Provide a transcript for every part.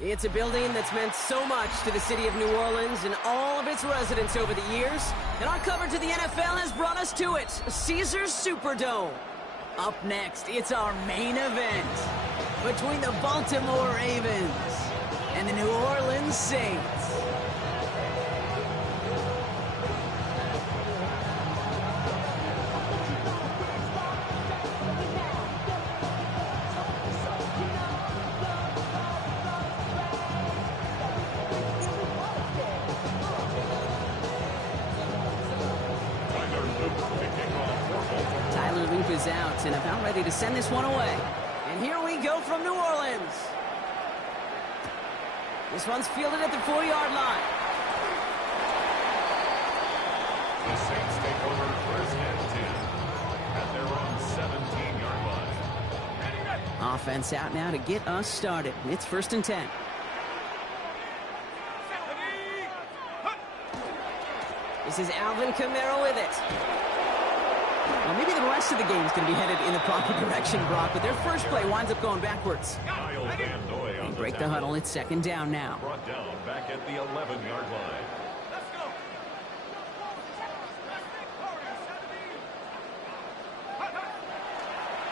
It's a building that's meant so much to the city of New Orleans and all of its residents over the years. And our coverage of the NFL has brought us to it, Caesars Superdome. Up next, it's our main event between the Baltimore Ravens and the New Orleans Saints. Is out and about ready to send this one away. And here we go from New Orleans. This one's fielded at the 4-yard line. The Saints take over first and 10 at their own 17-yard line. Offense out now to get us started. It's first and 10. This is Alvin Kamara with it. Well, maybe the rest of the game is going to be headed in the proper direction, Brock, but their first play winds up going backwards. They break the huddle. It's second down now. Brought down back at the 11-yard line.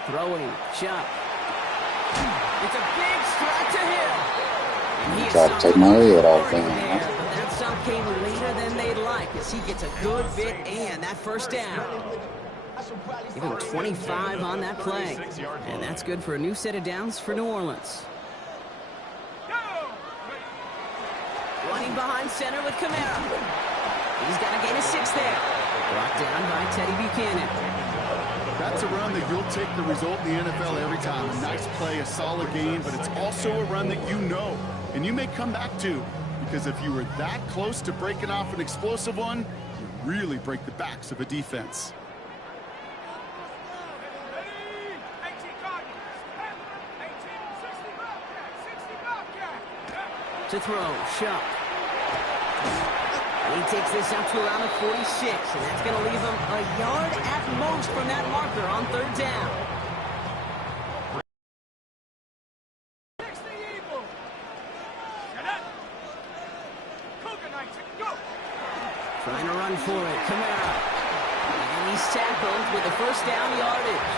Throwing, shot. It's a big strike to him. Tried to take my head off him. But that stop came later than they'd like as he gets a good bit and that first down. Give him 25 on that play. And that's good for a new set of downs for New Orleans. Running behind center with Kamara. He's got a gain of 6 there. Brought down by Teddy Buchanan. That's a run that you'll take the result in the NFL every time. A nice play, a solid game, but it's also a run that you know and you may come back to, because if you were that close to breaking off an explosive one, you really break the backs of a defense. To throw, shot. He takes this up to around the 46, and that's going to leave him a yard at most from that marker on third down. Trying to run for it, Kamara. And he's tackled with the first down yardage.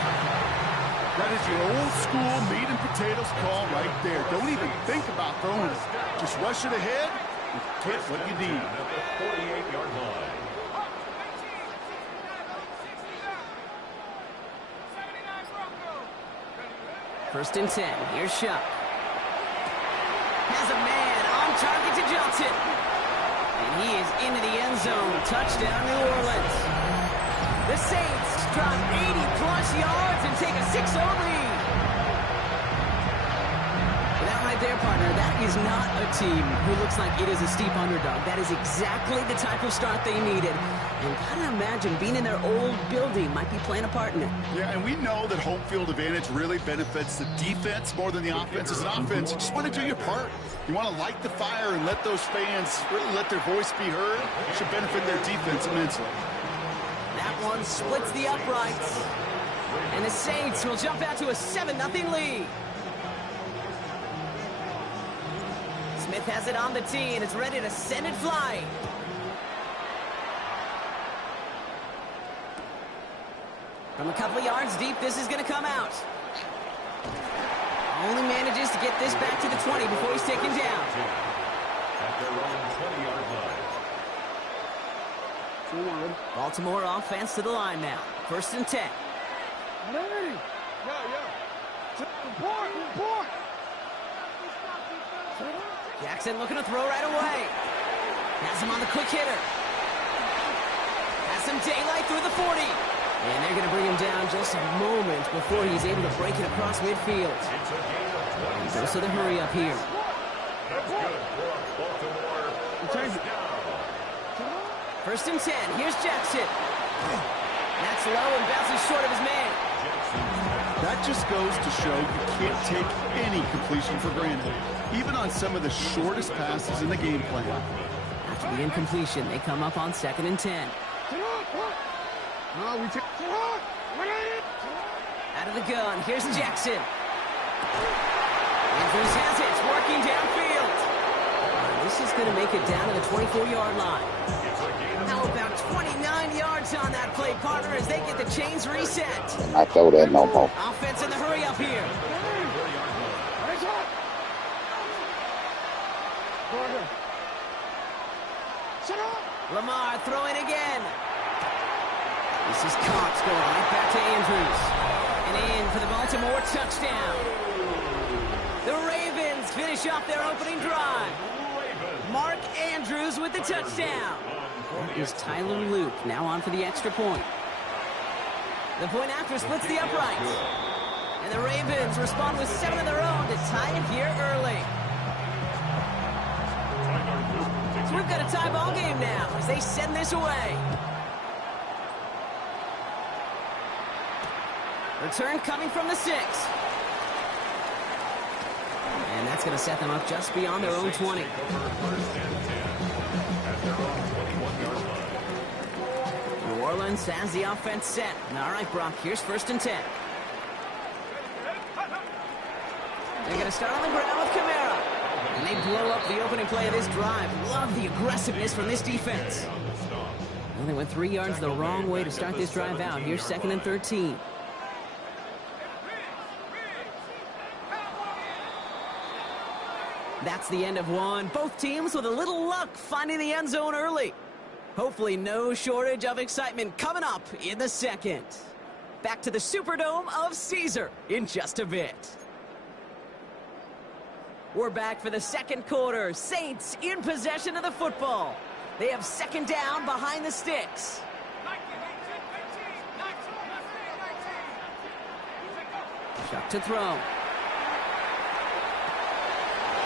That is your old school meat and potatoes call right there. Don't even think about throwing it. Just rush it ahead and get what you need. At the 48-yard line. First and 10. Here's Shuck. Has a man on target to Johnson. And he is into the end zone. Touchdown, New Orleans. The Saints drop 80-plus yards and take a 6-0 lead. That right there, partner, that is not a team who looks like it is a steep underdog. That is exactly the type of start they needed. And gotta imagine being in their old building might be playing a part in it. Yeah, and we know that home field advantage really benefits the defense more than the offense. As an offense, you just want to do your part. You want to light the fire and let those fans really let their voice be heard. It should benefit their defense immensely. That one splits the uprights. And the Saints will jump out to a 7-0 lead. Smith has it on the tee and is ready to send it flying. From a couple of yards deep, this is going to come out. Only manages to get this back to the 20 before he's taken down. At their own 20-yard line. Baltimore offense to the line now. First and 10. Jackson looking to throw right away. Has him on the quick hitter. Has some daylight through the 40. And they're going to bring him down just a moment before he's able to break it across midfield. And goes to the hurry up here. That's good for Baltimore. First down. First and 10. Here's Jackson. That's low and bounces short of his man. That just goes to show you can't take any completion for granted, even on some of the shortest passes in the game plan. After the incompletion, they come up on second and 10. Out of the gun, here's Jackson. Andrews has it, working downfield. This is going to make it down to the 24-yard line. How about 29 yards on that play, partner, as they get the chains reset? I throw that no more. Offense in the hurry up here. Lamar throwing again. This is Cox going right back to Andrews. And in for the Baltimore touchdown. The Ravens finish off their opening drive. Mark Andrews with the touchdown. Here's Tyler Luke now on for the extra point. The point after splits the uprights. And the Ravens respond with 7 of their own to tie it here early. So we've got a tie ball game now as they send this away. Return coming from the 6. And that's going to set them up just beyond their own 20. New Orleans has the offense set. All right, Brock, here's 1st and 10. They're going to start on the ground with Kamara. And they blow up the opening play of this drive. Love the aggressiveness from this defense. Well, they went 3 yards the wrong way to start this drive out. Here's 2nd and 13. That's the end of one. Both teams with a little luck finding the end zone early. Hopefully no shortage of excitement coming up in the second. Back to the Superdome of Caesar in just a bit. We're back for the second quarter. Saints in possession of the football. They have 2nd down behind the sticks. Chuck to throw.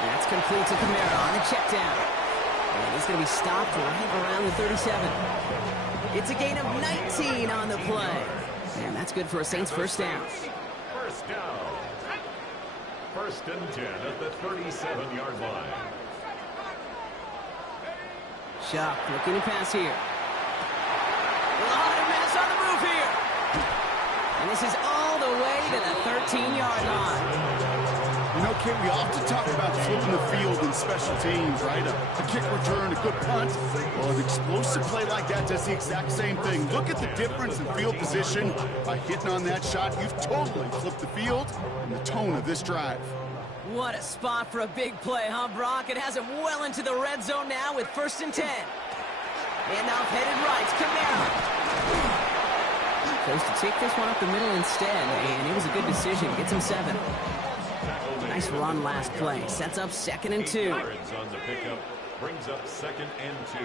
That's complete to Kamara on the check down. And he's going to be stopped right around the 37. It's a gain of 19 on the play. And that's good for a Saints first down. First down. 1st and 10 at the 37-yard line. Chuck looking to pass here. A lot of mess on the move here. And this is all the way to the 13-yard line. You know, Kate, we often talk about flipping the field in special teams, right? A kick return, a good punt. Well, an explosive play like that does the exact same thing. Look at the difference in field position. By hitting on that shot, you've totally flipped the field and the tone of this drive. What a spot for a big play, huh, Brock? It has him well into the red zone now with 1st and 10. And off headed right, Kamara. Goes to take this one up the middle instead, and it was a good decision. Gets him 7. Nice run last play. Sets up 2nd and 2. On the pickup, brings up 2nd and 2.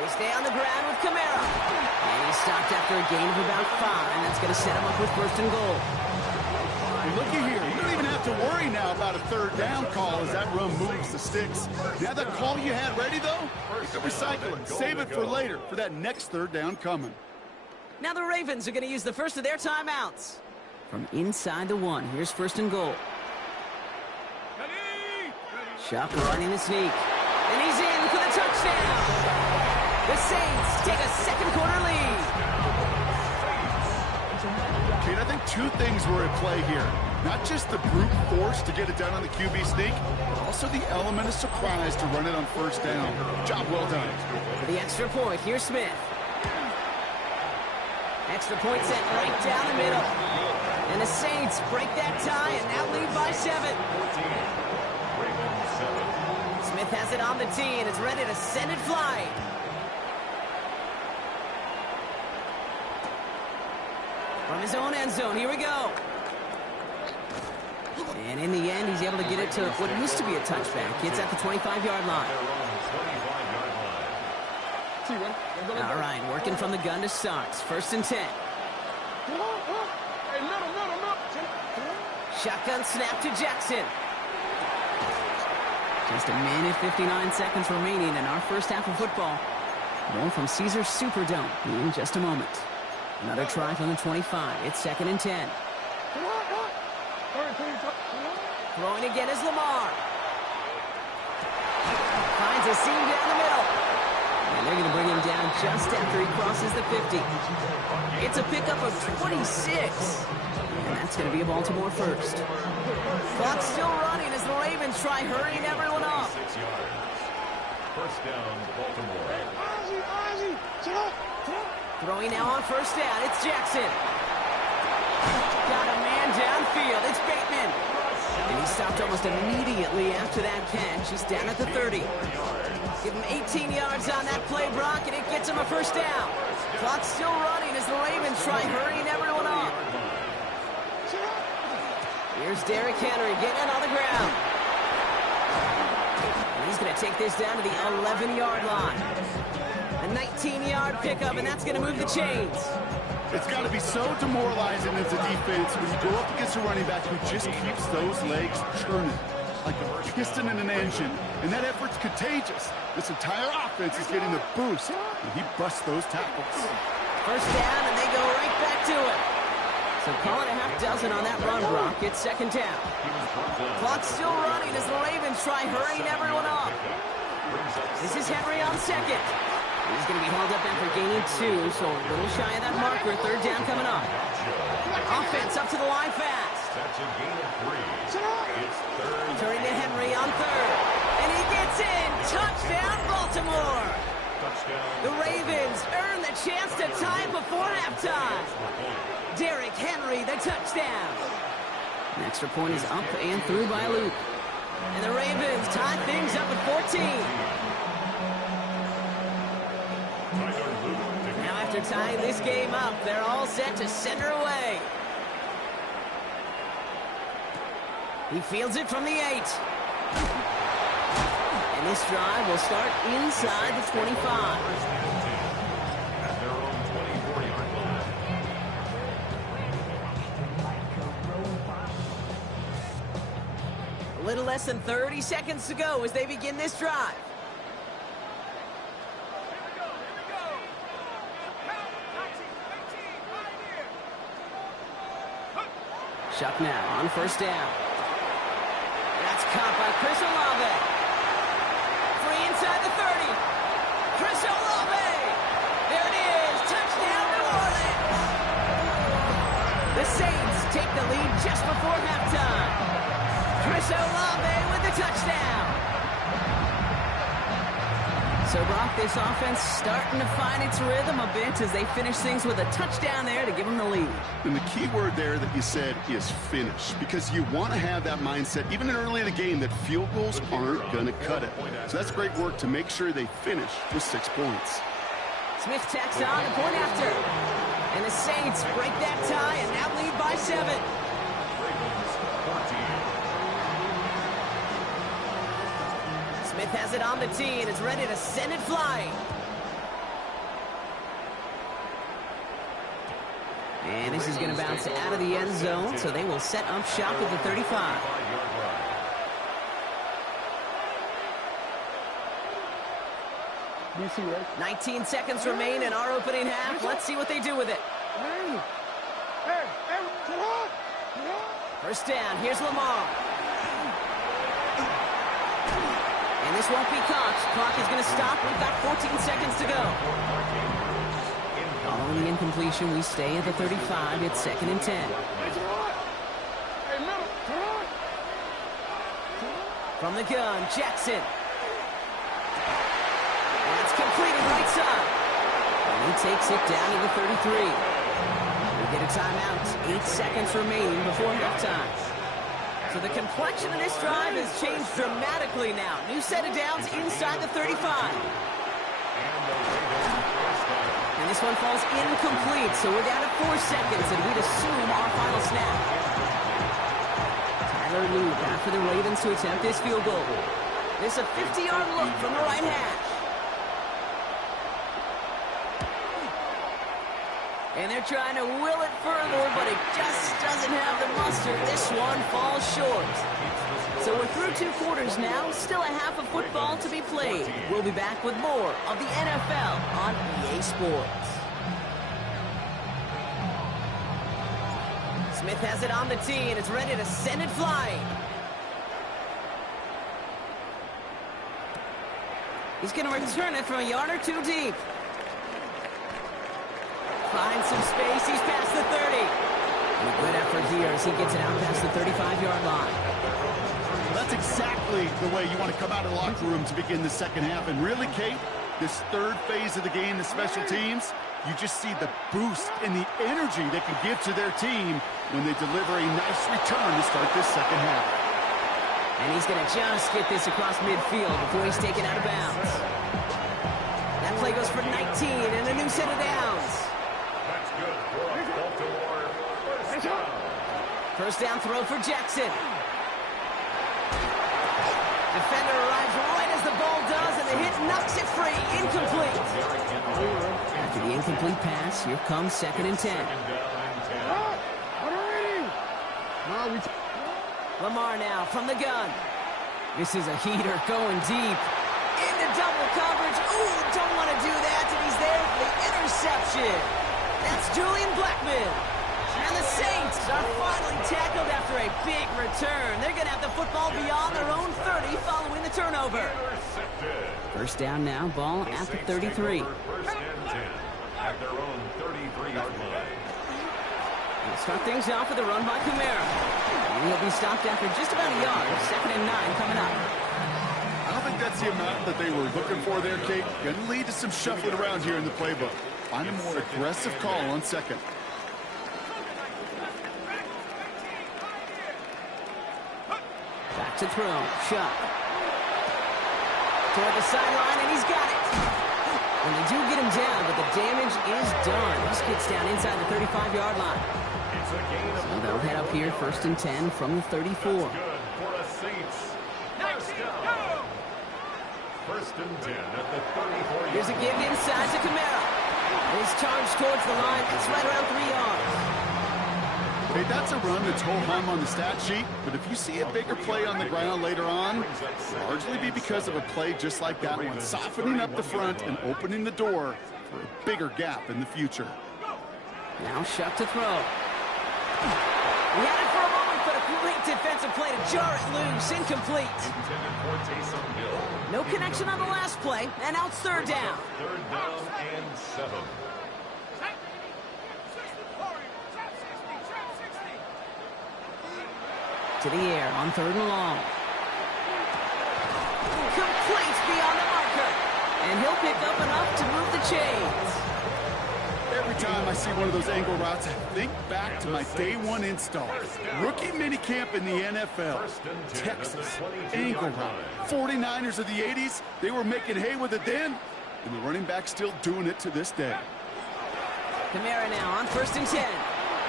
They stay on the ground with Kamara. And he's stopped after a gain of about 5, and that's going to set him up with 1st and goal. Hey, looky here. You don't even have to worry now about a 3rd down call as that run moves the sticks. Now that call you had ready, though, you can recycle it. Save it for later for that next 3rd down coming. Now the Ravens are going to use the first of their timeouts. From inside the 1, here's 1st and goal. Chuck running the sneak. And he's in for the touchdown. The Saints take a second quarter lead. Kate, I think 2 things were at play here. Not just the brute force to get it done on the QB sneak, but also the element of surprise to run it on 1st down. Job well done. For the extra point, here's Smith. Extra point set right down the middle. And the Saints break that tie and now lead by 7. Smith has it on the tee and is ready to send it flying. From his own end zone, here we go. And in the end, he's able to get it to what used to be a touchback. It's at the 25-yard line. All right, working from the gun to start. 1st and 10. Shotgun snap to Jackson. Just a minute, 59 seconds remaining in our first half of football. More from Caesar Superdome in just a moment. Another try from the 25. It's 2nd and 10. Throwing again is Lamar. Finds a seam down the middle. And They're going to bring him down just after he crosses the 50. It's a pickup of 26. And that's going to be a Baltimore first. Clock's still running as the Ravens try hurrying everyone up. 6 yards. First down, Baltimore. Throwing now on first down. It's Jackson. Got a man downfield. It's Bateman. And he stopped almost immediately after that catch. He's down at the 30. Give him 18 yards on that play, Brock, and it gets him a first down. Clock's still running as the Ravens try hurrying everyone up. Here's Derrick Henry getting it on the ground. And he's going to take this down to the 11-yard line. A 19-yard pickup, and that's going to move the chains. It's got to be so demoralizing as a defense when you go up against a running back who just keeps those legs churning like a piston in an engine, and that effort's contagious. This entire offense is getting the boost, and he busts those tackles. First down, and they go right back to it. So call it a half dozen on that run, Brock. It's second down. Clock's still running as the Ravens try hurrying everyone up. This is Henry on second. He's going to be held up after gaining 2, so a little shy of that marker. Third down coming up. Offense up to the line fast. That's a gain of 3. It's third. Turning to Henry on third. And he gets in. Touchdown, Baltimore. Touchdown. The Ravens earn the chance to tie it before halftime. Derrick Henry, the touchdown. An extra point is up and through by Luke. And the Ravens tie things up at 14. Now after tying this game up, they're all set to send her away. He fields it from the 8. And this drive will start inside the 25. At their own 24-yard line. A little less than 30 seconds to go as they begin this drive. Shuck now on first down. That's caught by Chris Olave. Free inside the 30. Chris Olave. There it is. Touchdown, New Orleans. The Saints take the lead just before halftime. Chris Olave with the touchdown. So, Brock, this offense starting to find its rhythm a bit as they finish things with a touchdown there to give them the lead. And the key word there that you said is finish, because you want to have that mindset, even early in the game, that field goals aren't going to cut it. So that's great work to make sure they finish with 6 points. Smith tacks on the point after. And the Saints break that tie and now lead by 7. Smith has it on the tee and is ready to send it flying. And this is going to bounce out of the end zone, so they will set up shop at the 35. DC, right? 19 seconds remain in our opening half. Let's see what they do with it. First down, here's Lamar. And this won't be caught. Clock is going to stop. We've got 14 seconds to go. Following the incompletion, we stay at the 35. It's second and 10. From the gun, Jackson. That's completed right side. And he takes it down to the 33. We get a timeout. 8 seconds remaining before halftime. So the complexion of this drive has changed dramatically now. New set of downs inside the 35. And this one falls incomplete, so we're down to 4 seconds, and we'd assume our final snap. Tyler Luke after the Ravens to attempt this field goal. This a 50-yard look from the right hash. And they're trying to will it further, but it just doesn't have the muster. This one falls short. So we're through 2 quarters now. Still a half of football to be played. We'll be back with more of the NFL on EA Sports. Smith has it on the tee and is ready to send it flying. He's going to return it from a yard or two deep. Finds some space. He's past the 30. And a good effort here as he gets it out past the 35-yard line. That's exactly the way you want to come out of the locker room to begin the second half. And really, Kate, this third phase of the game, the special teams, you just see the boost and the energy they can give to their team when they deliver a nice return to start this second half. And he's going to just get this across midfield before he's taken out of bounds. That play goes for 19 and a new set of downs. That's good for a Baltimore first down. First down throw for Jackson. Defender arrives right as the ball does, and the hit knocks it free. Incomplete. After the incomplete pass, here comes 2nd and 10. Lamar now from the gun. This is a heater going deep. Into double coverage. Ooh, don't want to do that, and he's there for the interception. That's Julian Blackman. And the Saints are finally tackled after a big return. They're going to have the football beyond their own 30 following the turnover. First down now, ball at the 33. First and 10 at their own 33-yard line. We'll start things off with a run by Kamara. And he'll be stopped after just about a yard. 2nd and 9 coming up. I don't think that's the amount that they were looking for there, Kate. Going to lead to some shuffling around here in the playbook. Find a more aggressive call on second. Back to throw. Shot. Toward the sideline, and he's got it. And they do get him down, but the damage is done. This gets down inside the 35-yard line. So they'll head up here, 1st and 10 from the 34. Good for the Saints. First down. 1st and 10 at the 34-yard. Here's a give inside to Kamara. His charge towards the line. It's right around 3 yards. Hey, that's a run that's ho-hum on the stat sheet, but if you see a bigger play on the ground later on, it'll largely be because of a play just like that one, softening up the front and opening the door for a bigger gap in the future. Now Shuck to throw. He had it for a moment, but a great defensive play to jar it loose. Incomplete. No connection on the last play, and now it's 3rd down. 3rd down and 7. To the air on 3rd and long. Complete beyond the marker. And he'll pick up enough to move the chains. Every time I see one of those angle routes, I think back to my day one install. Rookie minicamp in the NFL. Texas, angle route. 49ers of the 80s, they were making hay with it then, and the running back still doing it to this day. Kamara now on 1st and 10.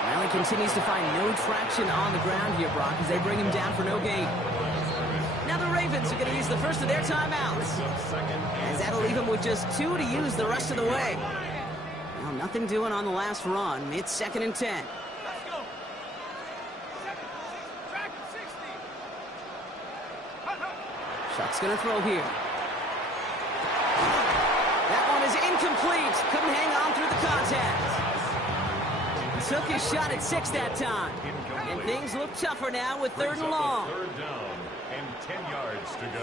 Well, he continues to find no traction on the ground here, Brock, as they bring him down for no gain. Now the Ravens are going to use the first of their timeouts, as that'll leave him with just 2 to use the rest of the way. Well, nothing doing on the last run. It's 2nd and 10. Shuck's going to throw here. That one is incomplete. Couldn't hang on through the contact. Took his shot at 6 that time. And things look tougher now with 3rd and long. 3rd down and 10 yards to go.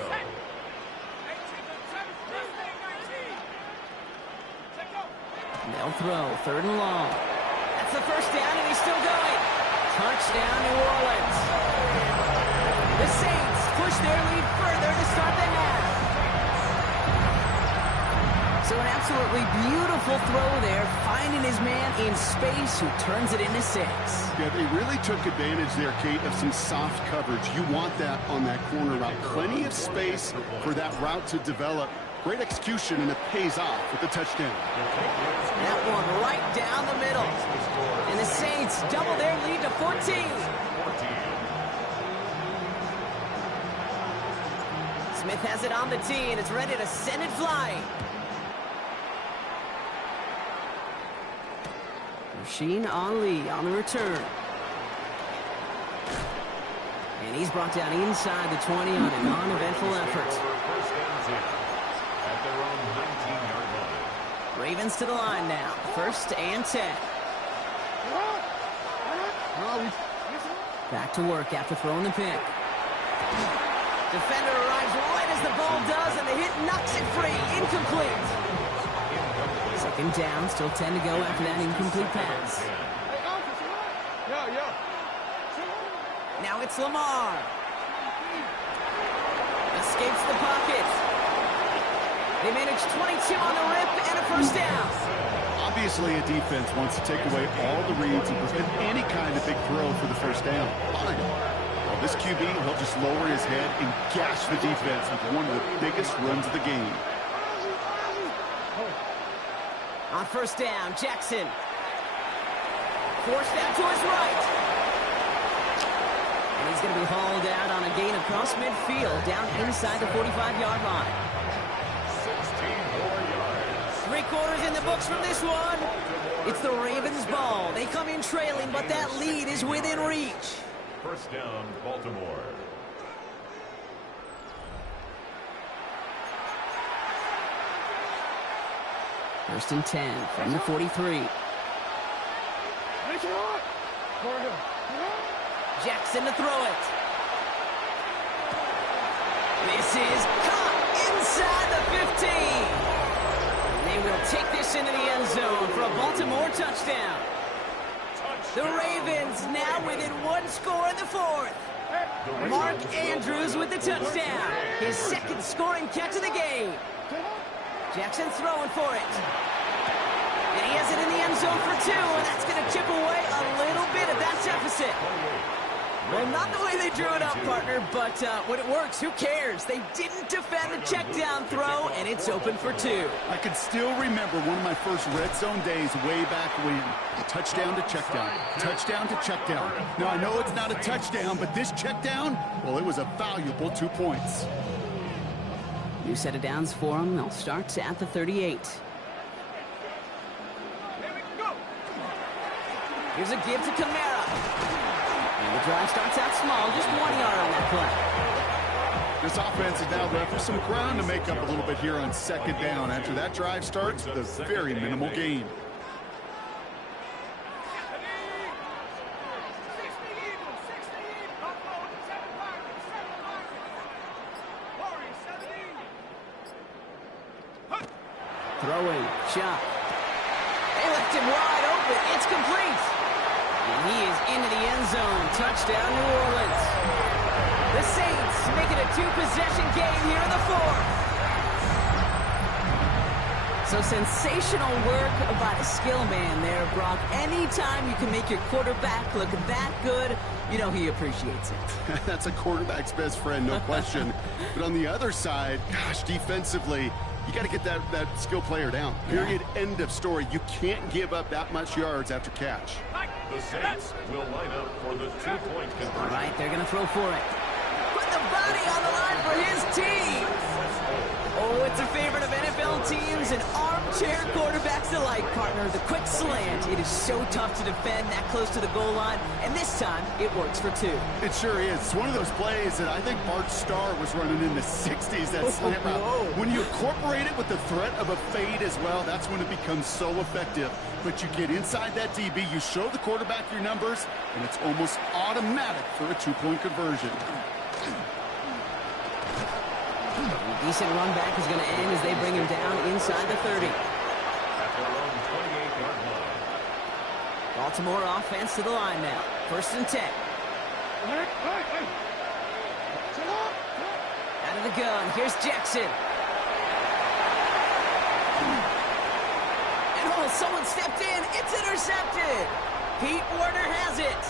They'll throw 3rd and long. That's the first down, and he's still going. Touchdown, New Orleans. The Saints push their lead further to start the half. So an absolutely beautiful throw there, finding his man in space who turns it into 6. Yeah, they really took advantage there, Kate, of some soft coverage. You want that on that corner route. Plenty of space for that route to develop. Great execution, and it pays off with the touchdown. That one right down the middle. And the Saints double their lead to 14. Smith has it on the tee, and it's ready to send it flying. Rasheen Ali on the return. And he's brought down inside the 20 on a non-eventful effort. First and 10 at their own 19-yard line. Ravens to the line now. 1st and 10. Back to work after throwing the pick. Defender arrives right as the ball does, and the hit knocks it free. Incomplete. Second down, still 10 to go after that incomplete pass. Now it's Lamar. Escapes the pocket. They manage 22 on the rip and a first down. Obviously, a defense wants to take away all the reads and prevent any kind of big throw for the first down. Fine. Well, this QB, he'll just lower his head and gash the defense with one of the biggest runs of the game. On first down, Jackson. Forced out to his right. And he's going to be hauled out on a gain across midfield, down inside the 45-yard line. 16 more yards. 3 quarters in the books from this one. It's the Ravens' ball. They come in trailing, but that lead is within reach. First down, Baltimore. First and 10 from the 43. Jackson to throw it. This is caught inside the 15. They will take this into the end zone for a Baltimore touchdown. The Ravens now within 1 score in the 4th. Mark Andrews with the touchdown. His second scoring catch of the game. Jackson throwing for it. And he has it in the end zone for 2, and that's going to chip away a little bit of that deficit. Well, not the way they drew it up, partner, but when it works, who cares? They didn't defend the check down throw, and it's open for 2. I can still remember one of my first red zone days way back when. Touchdown to check down. Touchdown to check down. Now, I know it's not a touchdown, but this check down, well, it was a valuable 2 points. New set of downs for them. They'll start at the 38. Here's a give to Kamara. And the drive starts out small, just 1 yard on that play. This offense is now left with some ground to make up a little bit here on second down. After that drive starts with a very minimal gain. Throwing, shot. They left him wide open. It's complete. And he is into the end zone. Touchdown, New Orleans. The Saints make it a 2-possession game here in the 4th. So sensational work by the skill man there, Brock. Anytime you can make your quarterback look that good, you know he appreciates it. That's a quarterback's best friend, no question. But on the other side, gosh, defensively, you got to get that skill player down. Period. End of story. You can't give up that much yards after catch. The Saints will line up for the 2-point conversion. All right, they're going to throw for it. Put the body on the line for his team. Oh, it's a favorite of NFL teams and armchair quarterbacks alike, partner. The quick slant. It is so tough to defend that close to the goal line, and this time it works for 2. It sure is. It's one of those plays that I think Bart Starr was running in the 60s, that slant route. When you incorporate it with the threat of a fade as well, that's when it becomes so effective. But you get inside that DB, you show the quarterback your numbers, and it's almost automatic for a 2-point conversion. Decent run back is going to end as they bring him down inside the 30. At their own 28-yard line. Baltimore offense to the line now. First and 10. Out of the gun. Here's Jackson. And oh, someone stepped in. It's intercepted. Pete Werner has it.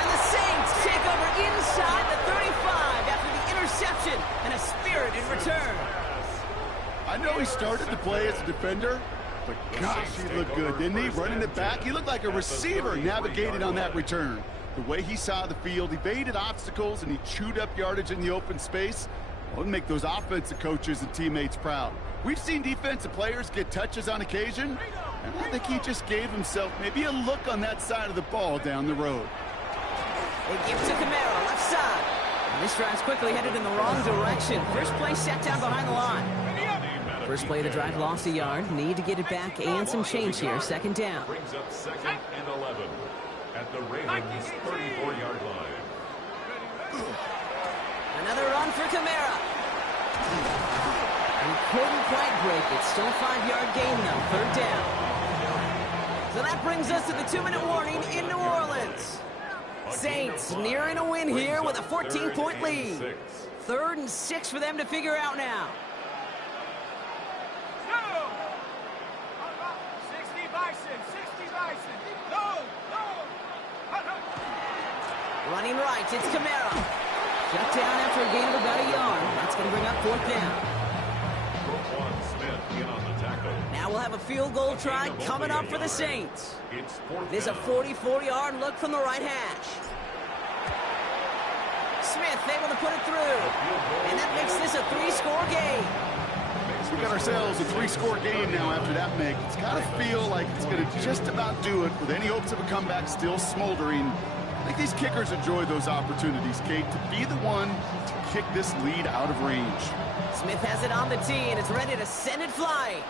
And the Saints take over inside the 35 after the interception and a spirited return. I know he started to play as a defender, but gosh, he looked good, didn't he? Running it back, he looked like a receiver navigating on that return. The way he saw the field, he evaded obstacles, and he chewed up yardage in the open space. Well, it'll make those offensive coaches and teammates proud. We've seen defensive players get touches on occasion, and I think he just gave himself maybe a look on that side of the ball down the road. They give to Kamara, left side. And this drive's quickly headed in the wrong direction. First play set down behind the line. First play of the drive lost a yard. Need to get it back and some change here. Second down. Brings up 2nd and 11 at the Ravens' 34-yard line. Another run for Kamara. He couldn't quite break it. Still a 5-yard gain, though. Third down. So that brings us to the 2-minute warning in New Orleans. Saints nearing a win here with a 14-point lead. 3rd and 6 for them to figure out now. 60 Bison, 60 Bison. Go, go. Running right, it's Kamara. Shut down after a gain of about a yard. That's going to bring up 4th down. Now we'll have a field goal try coming up for the Saints. There's a 44-yard look from the right hash. Smith able to put it through. And that makes this a 3-score game. We got ourselves a 3-score game now after that make. It's got to feel like it's going to just about do it with any hopes of a comeback still smoldering. I think these kickers enjoy those opportunities, Kate, to be the one to kick this lead out of range. Smith has it on the tee, and it's ready to send it flying.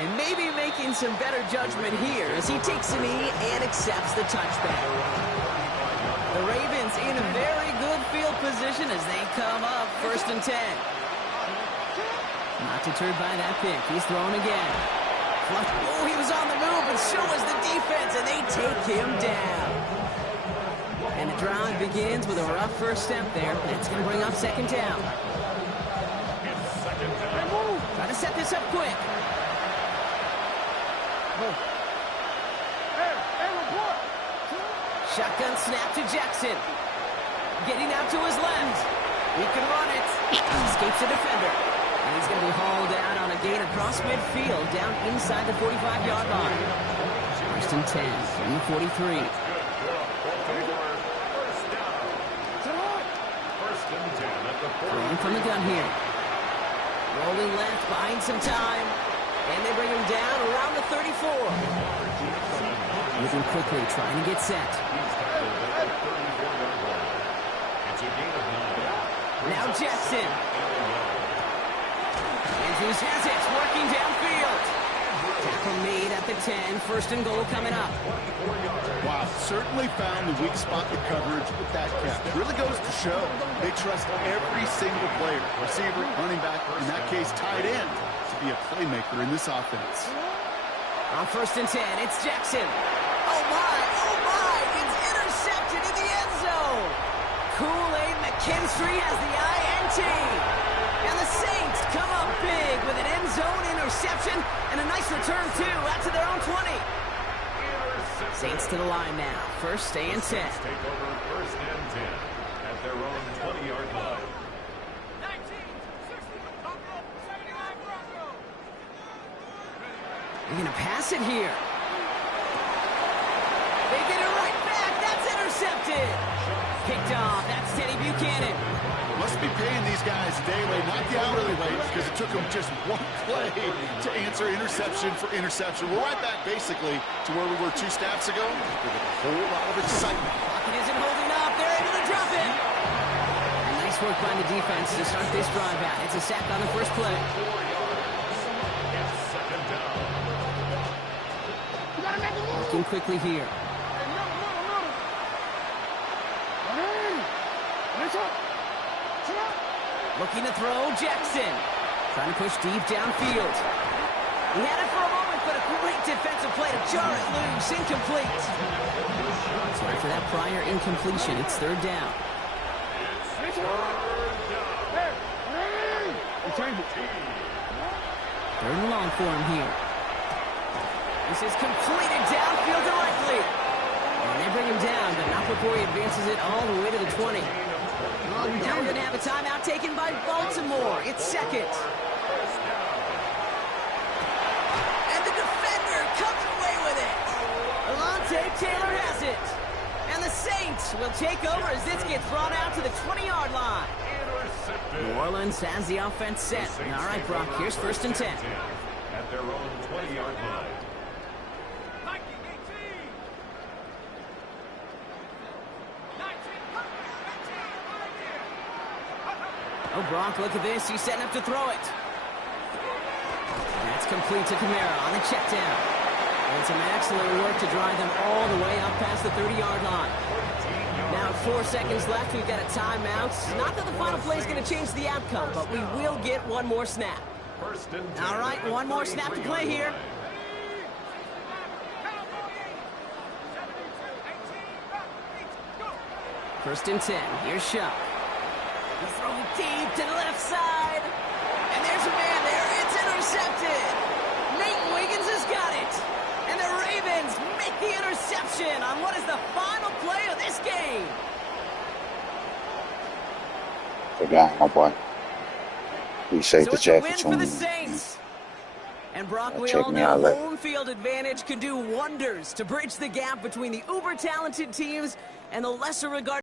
And maybe making some better judgment here as he takes a knee and accepts the touchback. The Ravens in a very good field position as they come up 1st and 10. Not deterred by that pick. He's throwing again. Oh, he was on the move, and so was the defense, and they take him down. And the drive begins with a rough first step there. That's going to bring up 2nd down. Try to set this up quick. Shotgun snap to Jackson. Getting out to his left. He can run it. Escapes the defender. And he's going to be hauled out on a gain across midfield, down inside the 45-yard line. 1st and 10 from the 43. Throwing from the gun here. Rolling left, buying some time. And they bring him down around the 34. Moving quickly, trying to get set. Now Jackson. Andrews has it, working downfield. Tackle made at the 10, 1st and goal coming up. Wow, certainly found the weak spot in coverage with that catch. Really goes to show they trust every single player, receiver, running back, in that case tight end, to be a playmaker in this offense. On 1st and 10, it's Jackson. Oh my, it's intercepted in the end zone. Kool-Aid McKinstry has the INT. And the Saints come up big with an end zone interception and a nice return, too, out to their own 20. Saints to the line now. 1st and 10. Take over 1st and 10 at their own 20-yard line. 19, 60, Bronco, 79 Bronco. They're going to pass it here. They get it right back. That's intercepted. Picked off. That's Teddy Buchanan. Must be paying these guys daily, not the hourly wage, because it took them just one play to answer interception for interception. We're right back, basically, to where we were 2 snaps ago, with a whole lot of excitement. Pocket isn't holding up. They're able to drop it. And nice work by the defense to start this drive out. It's a sack on the first play. Looking quickly here. Looking to throw, Jackson. Trying to push deep downfield. He had it for a moment, but a great defensive play to jar it loose. Incomplete. So after that prior incompletion, it's 3rd down. Third and long for him here. This is completed downfield directly. And they bring him down, but not before he advances it all the way to the 20. Now we're going to have a timeout taken by Baltimore. It's 2nd. And the defender comes away with it. Alontae Taylor has it. And the Saints will take over as this gets brought out to the 20-yard line. New Orleans has the offense set. All right, Brock, here's 1st and 10. At their own 20-yard line. Oh, Brock, look at this. He's setting up to throw it. That's complete to Kamara on the check down. And some excellent work to drive them all the way up past the 30-yard line. Now, with 4 seconds left, we've got a timeout. Not that the final play is going to change the outcome, but we will get one more snap. All right, one more snap to play here. First and 10. Here's Shaw. He's throwing deep to the left side. And there's a man there. It's intercepted. Nate Wiggins has got it. And the Ravens make the interception on what is the final play of this game. Good guy, my boy. Appreciate the chat for for tuning the in. Saints. And Brock, we Check all me know out later. home field advantage can do wonders to bridge the gap between the uber-talented teams and the lesser regarded